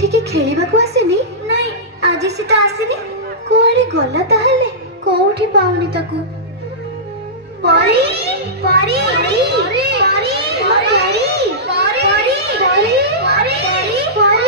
ଏଠିକି ଖେଳିବାକୁ ଆସିନି? ନାଇଁ ଆଜି ସେ ତ ଆସିନି। କୁଆଡେ ଗଲା ତାହେଲେ? କୋଉଠି ପାଉନି ତାକୁ। ପରି ପରି ପରି ପରି ପରି ପରି ପରି ପରି ପରି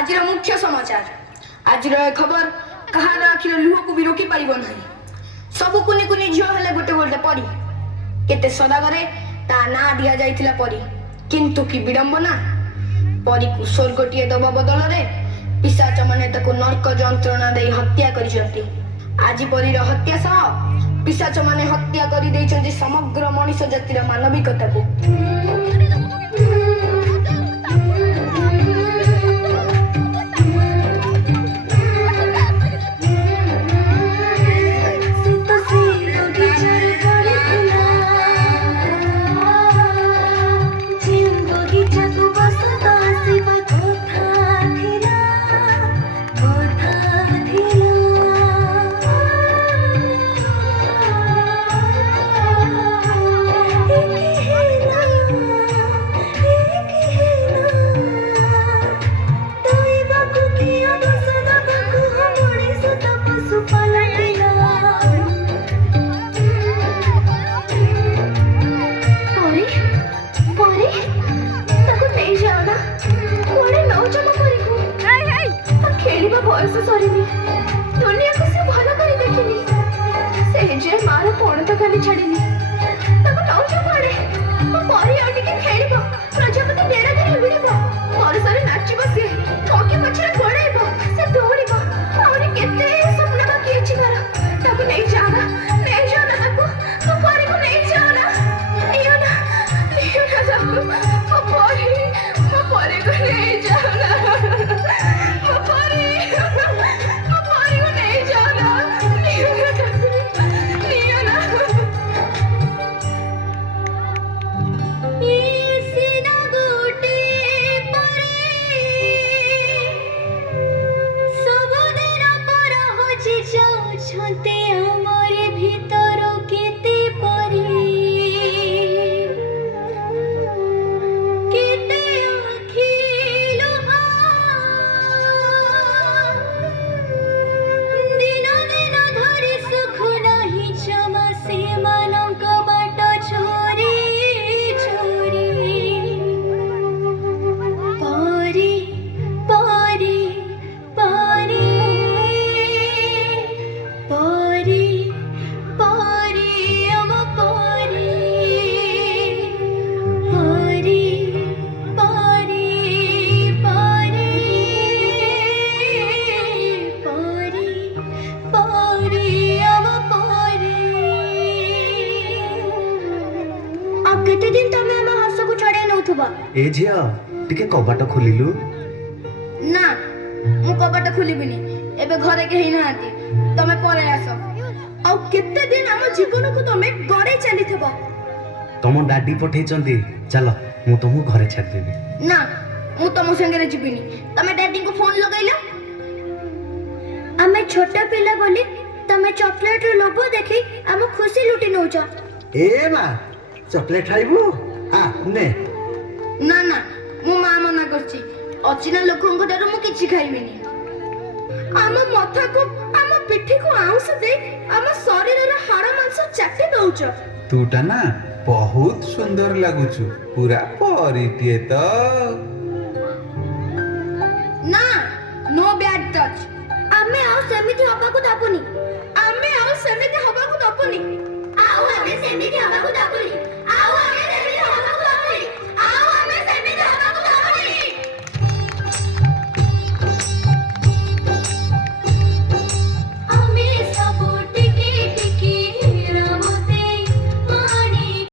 आज मुख्य समाचार आज खबर कहार आखिर लुह को भी रोकी पारिब नहीं सब कुनी कुनी झील हेले गोटे गोटे परी केते सदागरे ता ना दिया जाइथिला परी किंतु की विडंबना परी को स्वर्गटीए दबा बदल रे पिशाच माने ताको नरक जंत्रणा दे हत्या करिसंती आज परीर हत्या सह पिशाच माने हत्या करि दैछंती समग्र मनुष्य जातिर मानविकता को बयस सरीनी दुनिया को से भल कर देखिनी से जे मार पण तो खाली छाड़ीनी ताको नौच पड़े परी आटी के खेलिबो प्रजापति डेरा धरि उड़िबो मोर सारे नाचिबो से टोकी पछरे गोड़ाइबो से दौड़िबो और केते सपना बाकी अछि मार ताको नै जाना ताको तो परी को नै जाना इयो ना ताको परी को नै जाना ए झिया टिके कबाट खोलिलु ना मु कबाट खोलिबिनी एबे घरे केही नाहांती तमे परे आसो आ केते दिन हम जीवन को तमे गड़े चली थबो तम डाडी पठेचंती चलो मु तुमु घरे छाड़ देबी ना मु तम संगे जीविनी तमे डैडी को फोन लगाइला हमें छोटा पिला बोली तमे चॉकलेट रो लोभो देखि हम खुशी लुटी नउछ ए मा चॉकलेट खाइबू आ ने ना ना मो मां मना करछि अचिना लोकन को दारू मु किछि खाइबिनी आम मथा को आम ପିଠିକୁ ଆଉଁସ ଦେଇ ଆମ ଶରୀରର ହାଡ଼ ମାଂସ ଚାଟି ଦଉଛ। ତୁଟା ନା ବହୁତ ସୁନ୍ଦର ଲାଗୁଛୁ, ପୁରା ପରିଟିଏ ତ। ନା, नो बैड टच। ଆମେ ଆଉ ସେମିତି ହବାକୁ ଦବୁନି। ଆମେ ଆଉ ସେମିତି ହବାକୁ ଦବୁନି। ଆଉ ଆମେ ସେମିତି ହବାକୁ ଦବୁନି।